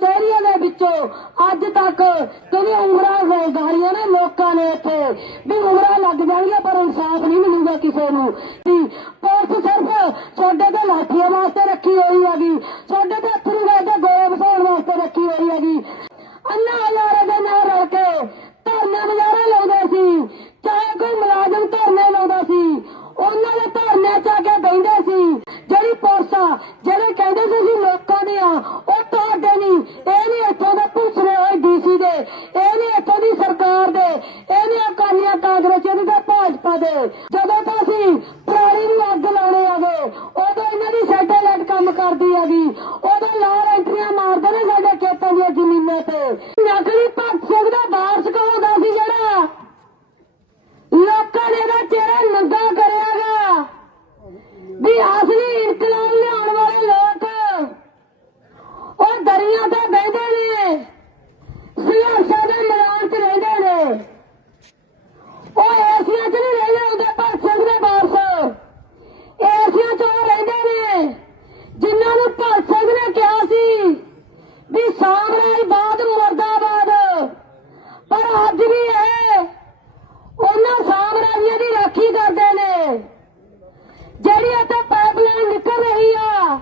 ਕਚਹਿਰੀਆਂ ਦੇ ਵਿੱਚੋਂ ਅੱਜ ਤੱਕ ਕਹਿੰਦੇ ਉਮਰਾਂ ਗਾਲੀਆਂ ਨੇ ਲੋਕਾਂ ਨੇ ਇੱਥੇ ਵੀ ਉਮਰਾਂ ਲੱਗ ਜਾਣਗੀਆਂ, ਪਰ ਇਨਸਾਫ ਨਹੀਂ ਮਿਲੂਗਾ ਕਿਸੇ ਨੂੰ। ਪੁਲਿਸ ਸਿਰਫ ਤੁਹਾਡੇ ਤੇ ਲਾਠੀਆਂ ਵਾਸਤੇ ਰੱਖੀ ਹੋਈ ਹੈਗੀ, ਤੁਹਾਡੇ ਤੇ ਅੱਥਰੂ ਗਏ ਤੇ ਗੋਏ ਵਸਾਉਣ ਵਾਸਤੇ ਰੱਖੀ ਹੋਈ ਹੈਗੀ ਅੰਨਾ ਹਜ਼ਾਰੇ ਦੇ ਨਾਲ ਰਲ ਕੇ ਧਰਨੇ ਮੁਜ਼ਾਹਰੇ ਲਾਉਂਦੇ ਸੀ ਚਾਹੇ ਕੋਈ ਮੁਲਾਜ਼ਮ ਧਰਨੇ ਲਾਉਂਦਾ ਸੀ ਉਹਨਾਂ ਦੇ ਧਰਨੇ ਚ ਆ ਕੇ ਬੈਠਦੇ ਸੀ ਜਿਹੜੀ ਪੁਲਿਸ ਆ ਜਿਹੜੇ ਕਹਿੰਦੇ ਸੀ ਅਸੀਂ ਲੋਕਾਂ ਦੇ ਆ ਉਹ ਤੁਹਾਡੇ ਨਹੀਂ ਇਹ ਨਹੀਂ ਇੱਥੋਂ ਦੇ ਪੁੱਛਰੇ ਹੋਏ ਡੀਸੀ ਦੇ ਇਹ ਨਹੀਂ ਇੱਥੋਂ ਦੀ ਸਰਕਾਰ ਦੇ ਇਹ ਨਹੀਂ ਅਕਾਲੀਆਂ ਕਾਂਗਰਸੀਆਂ ਦੇ ਤੇ ਭਾਜਪਾ ਦੇ ਜਦੋਂ ਤੋਂ ਅਸੀਂ ਪਰਾਲੀ ਨੂੰ ਅੱਗ ਲਾਉਣੇ ਆਗੇ ਉਦੋਂ ਇਹਨਾਂ ਦੀ ਸੈਟੇਲਾਈਟ ਕੰਮ ਕਰਦੀ ਹੈਗੀ ਉਦੋਂ ਲਾਲ ਐਂਟਰੀਆਂ ਮਾਰਦੇ ਨੇ ਸਾਡੇ ਖੇਤਾਂ ਦੀਆਂ ਜ਼ਮੀਨਾਂ ਤੇ ਨਕਲੀ ਭਗਤ ਸਿੰਘ ਦਾ ਵਾਰਸ ਕਹਾਉਂਦਾ ਸੀ ਜਿਹੜਾ ਲੋਕਾਂ ਨੇ ਇਹਦਾ ਚਿਹਰਾ ਨੰਗਾ ਕਰਿਆਗਾ ਵੀ ਅਸਲੀ ਇਨਕਲਾਬ ਲਿਆਉਣ ਵਾਲੇ ਲੋਕ ਉਹ ਦਰਿਆ ਤੇ ਬਹਿੰਦੇ ਨੇ ਸੰਘਰਸ਼ਾਂ ਦੇ ਮੈਦਾਨ 'ਚ ਰਹਿੰਦੇ ਨੇ ਉਹ ਏਸੀਆ 'ਚ ਨਹੀਂ ਰਹਿੰਦੇ ਹੁੰਦੇ ਭਗਤ ਸਿੰਘ ਦੇ ਵਾਰਸ ਏਸੀਆ 'ਚ ਉਹ ਰਹਿੰਦੇ ਨੇ ਜਿਨ੍ਹਾਂ ਨੂੰ ਭਗਤ ਸਿੰਘ ਨੇ ਕਿਹਾ ਸੀ ਵੀ ਸਾਮਰਾਜਵਾਦ ਮੁਰਦਾਬਾਦ ਪਰ ਅੱਜ ਵੀ ਇਹ ਉਹਨਾਂ ਸਾਮਰਾਜੀਆਂ ਦੀ ਰਾਖੀ ਕਰਦੇ ਨੇ ਜਿਹੜੀ ਇੱਥੇ ਪਾਈਪਲਾਈਨ ਨਿਕਲ ਰਹੀ ਆ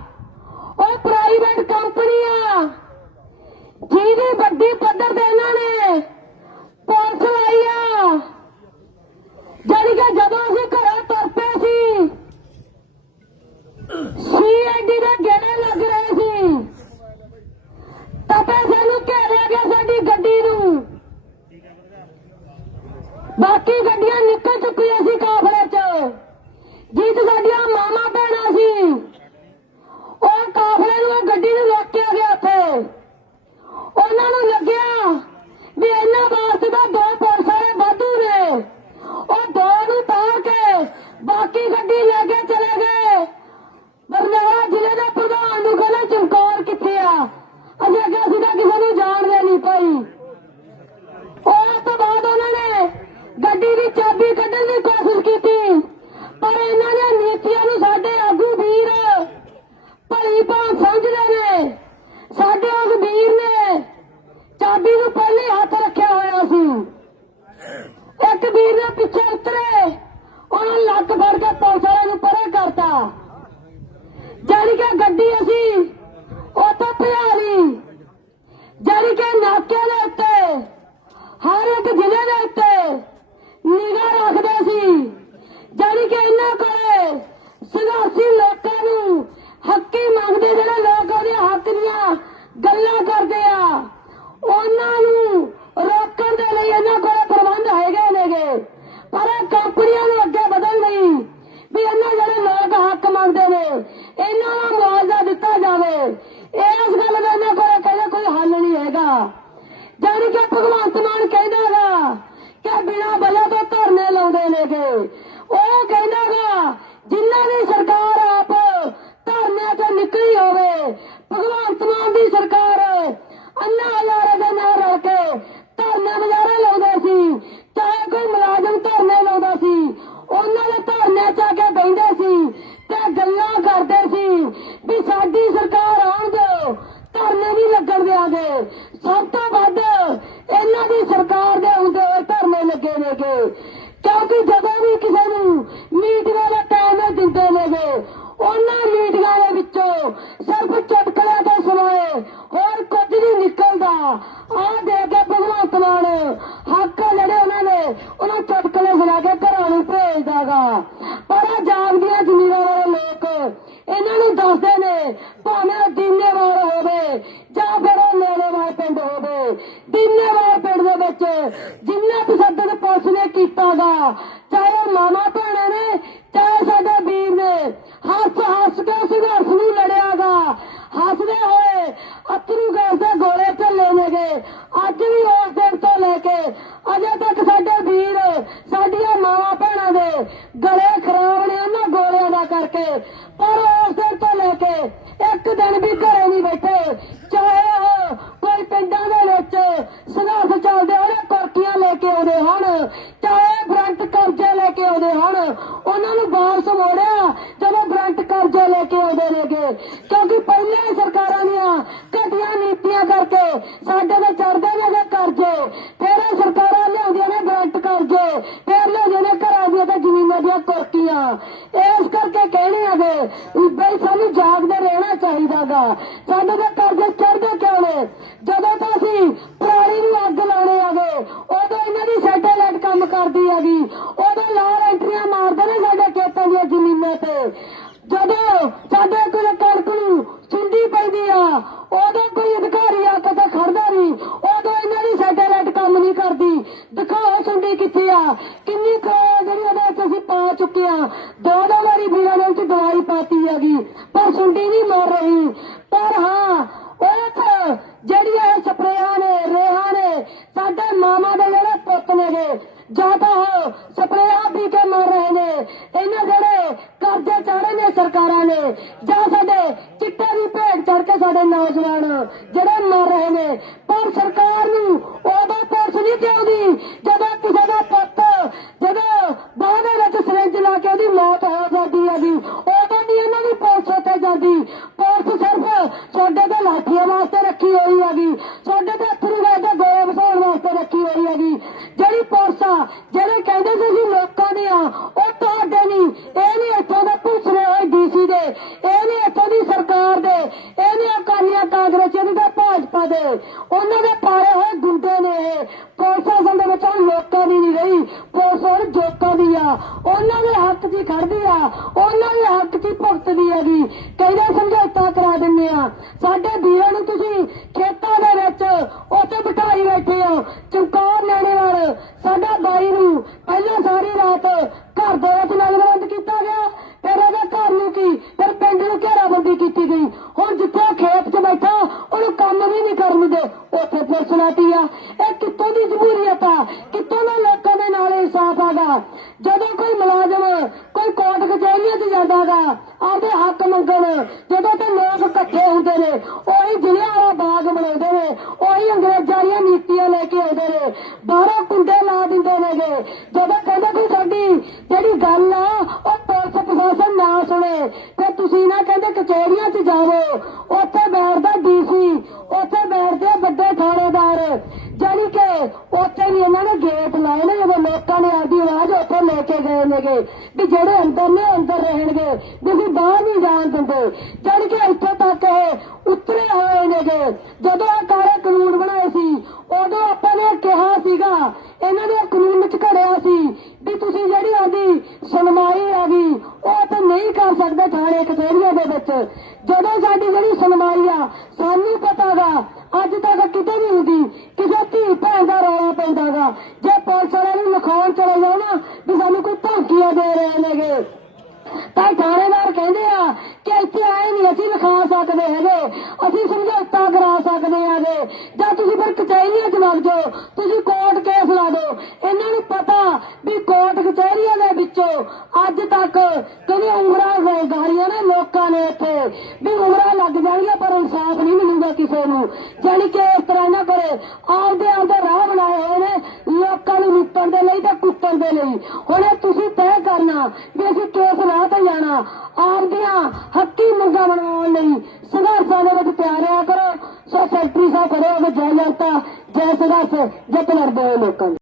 ਉਹ ਪ੍ਰਾਈਵੇਟ ਕੰਪਨੀ ਆ ਜਿਹਦੀ ਵੱਡੀ ਪੱਧਰ ਤੇ ਇਹਨਾਂ ਨੇ ਪੁਲਿਸ ਲਾਈ ਆ ਜਿਹੜੀ ਕਿ ਜਦੋਂ ਅਸੀਂ ਘਰੋਂ ਤੁਰ ਪਏ ਸੀ ਸੀਆਈਡੀ ਦੇ ਗੇੜੇ ਲੱਗ ਰਹੇ ਸੀ ਤਪੇ ਸਾਨੂੰ ਘੇਰਿਆ ਗਿਆ ਸਾਡੀ ਗੱਡੀ ਨੂੰ ਬਾਕੀ ਗੱਡੀਆਂ ਨਿਕਲ ਚੁੱਕੀਆਂ ਸੀ ਕਾਫਲੇ 'ਚ ਜਿੱਤ ਸਾਡੀਆਂ ਮਾਮਾ ਭੈਣਾਂ ਸੀ ਉਹ ਕਾਫਲੇ ਨੂੰ ਉਹ ਗੱਡੀ ਨੂੰ ਰੋਕਿਆ ਗਿਆ ਉੱਥੇ ਉਹਨਾਂ ਨੂੰ ਲੱਗਿਆ ਵੀ ਇਹਨਾਂ ਵਾਸਤੇ ਤਾਂ ਦੋ ਪੁਲਿਸ ਵਾਲੇ ਵਾਧੂ ਨੇ ਉਹ ਦੋ ਨੂੰ ਤਾਰ ਕੇ ਬਾਕੀ ਗੱਡੀ ਲੈ ਕੇ ਚਲੇ ਗਏ ਬਰਨਾਲਾ ਜ਼ਿਲ੍ਹੇ ਦੇ ਪ੍ਰਧਾਨ ਨੂੰ ਕਹਿੰਦੇ ਚਮਕੌਰ ਕਿੱਥੇ ਆ ਅਸੀਂ ਅੱਗੇ ਅਸੀਂ ਤਾਂ ਕਿਸੇ ਨੂੰ ਜਾਣਦੇ ਨਹੀਂ ਭਾਈ ਉਸ ਤੋਂ ਬਾਅਦ ਉਹਨਾਂ ਨੇ ਗੱਡੀ ਦੀ ਚਾਬੀ ਕੱਢਣ ਦੀ ਕੋਸ਼ਿਸ਼ ਕੀਤੀ ਪਰ ਇਹਨਾਂ ਦੀਆਂ ਨੀਤੀਆਂ ਨੂੰ ਸਾਡੇ ਆਗੂ ਵੀਰ ਭਲੀ ਭਾਂ ਸਮਝਦੇ ਨੇ। ਸਾਡੇ ਉਸ ਵੀਰ ਨੇ ਚਾਬੀ ਨੂੰ ਪਹਿਲੇ ਹੱਥ ਰੱਖਿਆ ਹੋਇਆ ਸੀ। ਇੱਕ ਵੀਰ ਨੇ ਪਿੱਛੇ ਉਤਰੇ, ਉਹਨਾਂ ਲੱਕ ਫੜ ਕੇ ਪੁਲਿਸ ਵਾਲੇ ਨੂੰ ਪਰੇ ਕਰਤਾ। ਜਾਣੀ ਕਿ ਗੱਡੀ ਅਸੀਂ ਉੱਥੇ ਭਜਾ ਲਈ ਜਾਣੀ ਕਿ ਨਾਕੇ ਦੇ ਉੱਤੇ ਹਰ ਇੱਕ ਜ਼ਿਲ੍ਹੇ ਦੇ ਉੱਤੇ ਨਿਗਾਹ ਰੱਖਦੇ ਸੀ ਜਾਣੀ ਕਿ ਇਹਨਾਂ ਕੋਲੇ ਸੰਘਰਸ਼ੀ ਲੋਕਾਂ ਨੂੰ ਹੱਕੀ ਮੰਗਦੇ ਜਿਹੜੇ ਲੋਕ ਉਹਦੇ ਹੱਕ ਦੀਆਂ ਗੱਲਾਂ ਕਰਦੇ ਆ ਉਹਨਾਂ ਨੂੰ ਰੋਕਣ ਦੇ ਲਈ ਇਹਨਾਂ ਕੋਲੇ ਪ੍ਰਬੰਧ ਹੈਗੇ ਨੇਗੇ ਪਰ ਇਹ ਕੰਪਨੀਆਂ ਨੂੰ ਅੱਗੇ ਵਧਣ ਲਈ ਵੀ ਇਹਨਾਂ ਜਿਹੜੇ ਲੋਕ ਹੱਕ ਮੰਗਦੇ ਨੇ ਇਹਨਾਂ ਨੂੰ ਮੁਆਵਜ਼ਾ ਦਿੱਤਾ ਜਾਵੇ ਇਸ ਗੱਲ ਦਾ ਇਹਨਾਂ ਕੋਲੇ ਕਹਿੰਦੇ ਕੋਈ ਹੱਲ ਨਹੀਂ ਹੈਗਾ ਜਾਣੀ ਕਿ ਭਗਵੰਤ ਮਾਨ ਕਹਿੰਦਾਗਾ ਕਿ ਬਿਨਾ ਬਲਾ ਤੋਂ ਧਰਨੇ ਲਾਉਂਦੇ ਨੇਗੇ। ਉਹ ਕਹਿੰਦਾਗਾ ਜਿਨ੍ਹਾਂ ਦੀ ਸਰਕਾਰ ਆਪ ਧਰਨਿਆਂ ਤੋਂ ਨਿਕਲੀ ਹੋਵੇ, ਭਗਵੰਤ ਮਾਨ ਦੀ ਸਰਕਾਰ ਅੰਨਾ ਹਜ਼ਾਰੇ ਦੇ ਨਾਲ ਰਲ ਕੇ ਧਰਨੇ ਮੁਜ਼ਾਹਰੇ ਲਾਉਂਦੇ ਸੀ ਚਾਹੇ ਕੋਈ ਮੁਲਾਜ਼ਮ ਧਰਨੇ ਲਾਉਂਦਾ ਸੀ ਉਹਨਾਂ ਦੇ ਧਰਨੇ ਚ ਆ ਕੇ ਬੈਠਦੇ ਸੀ ਤੇ ਗੱਲਾਂ ਕਰਦੇ ਸੀ ਵੀ ਸਾਡੀ ਸਰਕਾਰ ਆਉਣ ਦਿਓ ਧਰਨੇ ਨਹੀਂ ਲੱਗਣ ਦਿਆਂਗੇ ਸਭ ਤੋਂ ਵੱਧ ਇਹਨਾਂ ਦੀ ਸਰਕਾਰ ਦੇ ਹੁੰਦੇ ਹੋਏ ਧਰਨੇ ਲੱਗੇ ਨੇਗੇ ਕਿਉਂਕਿ ਜਦੋਂ ਵੀ ਕਿਸੇ ਨੂੰ ਮੀਟਿੰਗਾਂ ਦਾ ਟਾਈਮ ਦਿੰਦੇ ਨੇਗੇ, ਉਹਨਾਂ ਮੀਟਿੰਗਾਂ ਦੇ ਵਿੱਚੋਂ ਸਿਰਫ ਚਟਕਲਿਆਂ ਤੋਂ ਸਿਵਾਏ ਹੋਰ ਕੁਝ ਨਹੀਂ ਨਿਕਲਦਾ। ਆਹ ਦੇ ਕੇ ਭਗਵੰਤ ਮਾਨ ਹੱਕ ਜਿਹੜੇ ਉਹਨਾਂ ਨੇ ਉਹਨਾਂ ਚਟਕਲੇ ਸੁਣਾ ਕੇ ਘਰਾਂ ਨੂੰ ਭੇਜਦਾਗਾ। ਪਰ ਆ ਜਾਗਦੀਆਂ ਜ਼ਮੀਰਾਂ ਵਾਲੇ ਲੋਕ, ਇਹਨਾਂ ਨੂੰ ਦੱਸਦੇ ਨੇ, ਭਾਵੇਂ ਦੀਨੇਵਾਲ ਹੋਵੇ ਜਾਂ ਫਿਰ ਉਹ ਨੇੜੇਵਾਲ ਪਿੰਡ ਹੋਵੇ, ਦੀਨੇਵਾਲ ਪਿੰਡ ਦੇ ਵਿੱਚ ਜਿੰਨਾ ਤਸੱਦਦ ਨੇ ਕੀਤਾਗਾ ਚਾਹੇ ਉਹ ਮਾਮਾ ਭੈਣਾਂ ਨੇ, ਚਾਹੇ ਸਾਡੇ ਵੀਰ ਨੇ। ਹੱਸ ਹੱਸ ਕੇ ਸੰਘਰਸ਼ ਨੂੰ ਲੜਿਆਗਾ ਹੱਸਦੇ ਹੋਏ ਅਥਰੂ ਗੈਸ ਦੇ ਗੋਲੇ ਚੱਲੇ ਨੇਗੇ। ਅੱਜ ਵੀ ਉਸ ਦਿਨ ਤੋਂ ਲੈ ਕੇ ਅਜੇ ਤੱਕ ਸਾਡੇ ਵੀਰ, ਸਾਡੀਆਂ ਮਾਵਾਂ ਭੈਣਾਂ ਦੇ ਗਲੇ ਖਰਾਬ ਨੇ ਉਹਨਾਂ ਗੋਲਿਆਂ ਦਾ ਕਰਕੇ। ਪਰ ਉਸ ਦਿਨ ਤੋਂ ਲੈ ਕੇ ਇੱਕ ਦਿਨ ਵੀ ਘਰੇ ਨਹੀਂ ਬੈਠੇ। ਚਾਹੇ ਉਹ ਕੋਈ ਪਿੰਡਾਂ ਦੇ ਵਿੱਚ ਸੰਘਰਸ਼ ਚੱਲਦੇ ਹੋਣ ਕੇ ਆਉਂਦੇ ਹਨ। ਚਾਹੇ ਬ੍ਰੈਂਟ ਕਰਜ਼ੇ ਲੈ ਕੇ ਆਉਂਦੇ ਹਨ। ਉਹਨਾਂ ਨੂੰ ਬਾਹਰ ਮੋੜਿਆ ਜਦੋਂ ਬ੍ਰੈਂਟ ਕਰਜ਼ੇ ਲੈ ਕੇ ਆਉਂਦੇ ਨੇਗੇ। ਕਿਉਂਕਿ ਪਹਿਲੇ ਸਰਕਾਰਾਂ ਦੀਆਂ ਘਟੀਆਂ ਨੀਤੀਆਂ ਕਰਕੇ ਸਾਡੇ ਦੇ ਚੜਦੇ ਨੇ ਕਰਜ਼ੇ। ਫਿਰ ਸਰਕਾਰਾਂ ਲਿਆਉਂਦੀਆਂ ਨੇ ਬ੍ਰੈਂਟ ਕਰਜ਼ੇ। ਫਿਰ ਲਿਆਉਂਦੀਆਂ ਨੇ ਘਰਾਂ ਦੀਆਂ ਤੇ ਜ਼ਮੀਨਾਂ ਦੀਆਂ ਕੁਰਕੀਆਂ ਇਸ ਕਰਕੇ ਕਹਿਣੇ ਆਗੇ ਬਈ ਸਾਨੂੰ ਜਾਗਦੇ ਰਹਿਣਾ ਚਾਹੀਦਾਗਾ ਸਾਡੇ ਦੇ ਕਰਜ਼ੇ ਚੜਦੇ ਕਿਉਂ ਨੇ? ਜਦੋਂ ਤਾਂ ਅਸੀਂ ਪ੍ਰਾਣੀ ਨੂੰ ਅੱਗ ਲਾਉਣੇ ਕਰਦੀ ਹੈਗੀ। ਉਦੋਂ ਲਾਲ ਐਂਟਰੀਆਂ ਮਾਰਦੇ ਨੇ ਸਾਡੇ ਖੇਤਾਂ ਦੀਆਂ ਜ਼ਮੀਨਾਂ ਤੇ। ਜਦੋਂ ਸਾਡੇ ਕੋਲ ਕਣਕ ਨੂੰ ਸੁੰਡੀ ਪੈਂਦੀ ਆ, ਉਦੋਂ ਕੋਈ ਅਧਿਕਾਰੀ ਆ ਕੇ ਤਾਂ ਖੜਦਾ ਨਹੀਂ। ਉਦੋਂ ਇਹਨਾਂ ਦੀ ਸੈਟੇਲਾਈਟ ਕੰਮ ਨਹੀਂ ਕਰਦੀ। ਦਿਖਾਓ ਸੁੰਡੀ ਕਿੱਥੇ ਆ। ਕਿੰਨੀ ਕਰੋੜ ਜਿਹੜੀ ਉਹਦੇ ਵਿੱਚ ਅਸੀਂ ਪਾ ਚੁੱਕੇ ਆ। ਦੋ ਦੋ ਵਾਰੀ ਵੀਰਾਂ ਨੇ ਉੱਚ ਦਵਾਈ ਪਾਤੀ ਹੈਗੀ। ਪਰ ਸੁੰਡੀ ਨਹੀਂ ਮਰ ਰਹੀ। ਪਰ ਹਾਂ, ਉਹ ਤਾਂ ਜਿਹੜੀਆਂ ਸਪਰੇਆਂ ਨੇ, ਰੇਹਾਂ ਨੇ, ਸਾਡੇ ਮਾਮਾ ਦੇ ਜਿਹੜੇ ਪੁੱਤ ਨੇਗੇ ਜਾਂ ਤਾਂ ਉਹ ਪੀ ਕੇ ਮਰ ਰਹੇ ਨੇ। ਇਹਨਾਂ ਜਿਹੜੇ ਕਰਜ਼ੇ ਚਾੜੇ ਨੇ ਸਰਕਾਰਾਂ ਨੇ, ਜਾਂ ਸਾਡੇ ਚਿੱਟੇ ਦੀ ਭੇਟ ਚੜ ਕੇ ਸਾਡੇ ਨੌਜਵਾਨ ਜਿਹੜੇ ਮਰ ਰਹੇ ਨੇ, ਪਰ ਸਰਕਾਰ ਨੂੰ ਉਦੋਂ ਪੁਲਿਸ ਨਹੀਂ ਚਾਹੁੰਦੀ, ਜਦੋਂ ਕਿਸੇ ਦਾ ਪੁੱਤ, ਜਦੋਂ ਬਾਹ ਦੇ ਵਿੱਚ ਸਿਰੰਜ ਲਾ ਕੇ ਉਹਦੀ ਮੌਤ ਹੋ ਜਾਂਦੀ ਹੈਗੀ, ਉਦੋਂ ਨਹੀਂ ਇਹਨਾਂ ਦੀ ਪੁਲਿਸ ਉੱਤੇ ਜਾਂਦੀ। ਪੁਲਿਸ ਸਿਰਫ ਤੁਹਾਡੇ ਦੇ ਲਾਠੀਆਂ ਵਾਸਤੇ ਰੱਖੀ ਹੋਈ ਹੈਗੀ ਤੁਹਾਡੇ ਦੇ ਅਥਰੂ ਵਾਸਤੇ ਗੋਏ ਵਸਾਉਣ ਵਾਸਤੇ ਰੱਖੀ ਹੋਈ ਹੈਗੀ ਜਿਹੜੀ ਪੁਲਿਸ ਆ ਜਿਹੜੇ ਕਹਿੰਦੇ ਸੀ ਅਸੀਂ ਲੋਕਾਂ ਦੇ ਆ ਉਹ ਤੁਹਾਡੇ ਨਹੀਂ ਇਹ ਨਹੀਂ ਇੱਥੇ ਦੇ ਪੁੱਛਰੇ ਹੋਏ ਡੀਸੀ ਦੇ ਇਹ ਨਹੀਂ ਇੱਥੋਂ ਦੀ ਸਰਕਾਰ ਦੇ ਇਹ ਨਹੀਂ ਅਕਾਲੀਆਂ ਕਾਂਗਰਸੀਆਂ ਦੇ ਤੇ ਭਾਜਪਾ ਦੇ ਉਹਨਾਂ ਦੇ ਪਾਰੇ ਹੋਏ ਗੁੰਡੇ ਨੇ ਇਹ ਪੁਲਿਸ ਅਸਲ ਦੇ ਵਿੱਚ ਹੁਣ ਲੋਕਾਂ ਦੀ ਨਹੀਂ ਰਹੀ ਲੋਕਾਂ ਦੀ ਆ, ਉਹਨਾਂ ਦੇ ਹੱਕ 'ਚ ਖੜਦੀ ਆ, ਉਹਨਾਂ ਦੇ ਹੱਕ 'ਚ ਹੀ ਭੁਗਤਦੀ ਹੈਗੀ। ਕਹਿੰਦੇ ਸਮਝੌਤਾ ਕਰਾ ਦਿੰਦੇ ਆ, ਸਾਡੇ ਵੀਰਾਂ ਨੂੰ ਤੁਸੀਂ ਖੇਤਾਂ ਦੇ ਵਿੱਚ ਉੱਥੇ ਬਿਠਾਈ ਬੈਠੇ ਹੋ, ਚਮਕੌਰ ਲੈਣੇ ਵਾਲ, ਸਾਡਾ ਬਾਈ ਨੂੰ ਪਹਿਲਾਂ ਸਾਰੀ ਰਾਤ ਘਰ ਦੇ ਵਿੱਚ ਨਜ਼ਰਬੰਦ ਕੀਤਾ ਗਿਆ, ਫਿਰ ਉਹਦੇ ਘਰ ਨੂੰ ਕੀ, ਫਿਰ ਪਿੰਡ ਨੂੰ ਘੇਰਾਬੰਦੀ ਕੀਤੀ ਗਈ। ਹੁਣ ਜਿੱਥੇ ਖੇਤ 'ਚ ਬੈਠਾ, ਉਹਨੂੰ ਕੰਮ ਵੀ ਨਹੀਂ ਕਰਨ ਦੇ, ਉੱਥੇ ਪੁਲਿਸ ਲਾਤੀ ਆ ਇਹ ਕਿੱਥੋਂ ਦੀ ਜਮਹੂਰੀਅਤ ਆ ਕਿੱਥੋਂ ਦਾ ਲੋਕਾਂ ਦੇ ਨਾਲ ਇਨਸਾਫ ਆਗਾ ਜਦੋਂ ਕੋਈ ਮੁਲਾਜ਼ਮ ਕੋਈ ਕੋਰਟ ਕਚਹਿਰੀਆਂ 'ਚ ਜਾਂਦਾਗਾ ਆਪਦੇ ਹੱਕ ਮੰਗਣ ਜਦੋਂ ਤੇ ਲੋਕ ਇਕੱਠੇ ਹੁੰਦੇ ਨੇ, ਉਹੀ ਜ਼ਿਲ੍ਹਿਆਂ ਵਾਲਾ ਬਾਗ ਬਣਾਉਂਦੇ ਨੇ, ਉਹੀ ਅੰਗਰੇਜ਼ਾਂ ਦੀਆਂ ਨੀਤੀਆਂ ਲੈ ਕੇ ਆਉਂਦੇ ਨੇ। ਬਾਹਰੋਂ ਕੁੰਡੇ ਲਾ ਦਿੰਦੇ ਨੇਗੇ। ਜਦੋਂ ਕਹਿੰਦੇ ਕੋਈ ਸਾਡੀ ਜਿਹੜੀ ਗੱਲ ਆ, ਉਹ ਪੁਲਿਸ ਪ੍ਰਸ਼ਾਸਨ ਨਾ ਸੁਣੇ, ਤੇ ਤੁਸੀਂ ਨਾ ਕਹਿੰਦੇ ਕਚਹਿਰੀਆਂ 'ਚ ਜਾਵੋ। ਉੱਥੇ ਬੈਠਦਾ ਡੀਸੀ ਉੱਥੇ ਬੈਠਦੇ ਵੱਡੇ ਥਾਣੇਦਾਰ। ਜਾਨੀ ਕਿ ਉੱਥੇ ਵੀ ਇਹਨਾਂ ਨੇ ਗੇਟ ਲਾਏ ਨੇ, ਜਦੋਂ ਲੋਕਾਂ ਨੇ ਆਪਦੀ ਆਵਾਜ਼ ਉੱਥੇ ਲੈ ਕੇ ਗਏ ਨੇਗੇ, ਵੀ ਜਿਹੜੇ ਅੰਦਰ ਨੇ ਅੰਦਰ ਰਹਿਣਗੇ ਵੀ ਅਸੀਂ ਬਾਹਰ ਨਹੀਂ ਜਾਣ ਦਿੰਦੇ। ਜਾਨੀ ਕੇ ਇੱਥੇ ਤੱਕ ਇਹ ਉਤਰੇ ਹੋਏ ਨੇਗੇ। ਜਦੋਂ ਇਹ ਕਾਲੇ ਕਾਨੂੰਨ ਬਣਾਏ ਸੀ, ਉਦੋਂ ਆਪਾਂ ਨੇ ਕਿਹਾ ਸੀਗਾ, ਇਹਨਾਂ ਨੇ ਕਾਨੂੰਨ ਵਿੱਚ ਘੜਿਆ ਸੀ ਵੀ ਤੁਸੀਂ ਜਿਹੜੀ ਆਦੀ ਸੁਣਵਾਈ ਆ ਗਈ, ਉਹ ਤਾਂ ਨਹੀਂ ਕਰ ਸਕਦੇ ਥਾਣੇ ਕਚਹਿਰੀਆਂ ਦੇ ਵਿੱਚ। ਜਦੋਂ ਸਾਡੀ ਜਿਹੜੀ ਸੁਣਵਾਈ ਆ, ਸਾਨੂੰ ਪਤਾਗਾ ਅੱਜ ਤੱਕ ਕਿਤੇ ਨਹੀਂ ਹੁੰਦੀ, ਕਿਸੇ ਧੀ ਭੈਣ ਦਾ ਰੌਲਾ ਪੈਂਦਾਗਾ ਜੇ ਪੁਲਿਸ ਵਾਲਿਆਂ ਨੂੰ ਲਖਾਉਣ ਚਲੇ ਜਾਓ ਨਾ, ਵੀ ਸਾਨੂੰ ਕੋਈ ਧਮਕੀਆਂ ਦੇ ਰਹੇ ਨੇਗੇ। ਤਾਂ ਥਾਣੇਦਾਰ ਕਹਿੰਦੇ ਆ ਕਿ ਇੱਥੇ ਆਏ ਨਹੀਂ, ਅਸੀਂ ਲਿਖਾ ਸਕਦੇ ਹੈਗੇ, ਅਸੀਂ ਸਮਝੌਤਾ ਕਰਾ ਸਕਦੇ ਆਗੇ ਜਾਂ। ਤੁਸੀਂ ਫਿਰ ਕਚਹਿਰੀਆਂ 'ਚ ਵਗ ਜਾਓ, ਤੁਸੀਂ ਕੋਰਟ ਕੇਸ ਲਾ ਦਿਓ। ਇਹਨਾਂ ਨੂੰ ਪਤਾ ਵੀ ਕੋਰਟ ਕਚਹਿਰੀਆਂ ਦੇ ਵਿੱਚੋਂ ਅੱਜ ਤੱਕ ਕਦੇ ਉਮਰਾਂ ਗਾਰੀਆਂ ਨੇ ਲੋਕਾਂ ਨੇ ਇੱਥੇ। ਵੀ ਉਮਰਾਂ ਲੱਗ ਜਾਣਗੀਆਂ, ਪਰ ਇਨਸਾਫ ਨਹੀਂ ਮਿਲੂਗਾ ਕਿਸੇ ਨੂੰ। ਜਾਨੀ ਕਿ ਇਸ ਤਰ੍ਹਾਂ ਨਾ ਕਰੇ, ਆਪਦੇ ਆਪਦੇ ਰਾਹ ਬਣਾਏ ਹੋਏ ਨੇ ਲੋਕਾਂ ਨੂੰ ਲੁੱਟਣ ਦੇ ਲਈ ਤੇ ਕੁੱਟਣ ਦੇ ਲਈ। ਹੁਣ ਇਹ ਤੁਸੀਂ ਤੈਅ ਕਰਨਾ ਵੀ ਅਸੀਂ ਕੇਸ ਰਾਹ ਤੇ ਜਾਣਾ ਆਪਦੀਆਂ ਹੱਕੀ ਮੰਗਾਂ ਬਣਾਉਣ ਲਈ ਸੰਘਰਸ਼ਾਂ ਦੇ ਵਿੱਚ ਤਿਆਰ ਆ ਕਰੋ। ਸੋ ਸੈਕਟਰੀ ਸਾਹਿਬ ਕਰੋ ਜੈ ਜਨਤਾ, ਜੈ ਸੰਘਰਸ਼ ਜਿੱਤ ਲੜਦੇ ਹੋਏ ਲੋਕਾਂ ਦੀ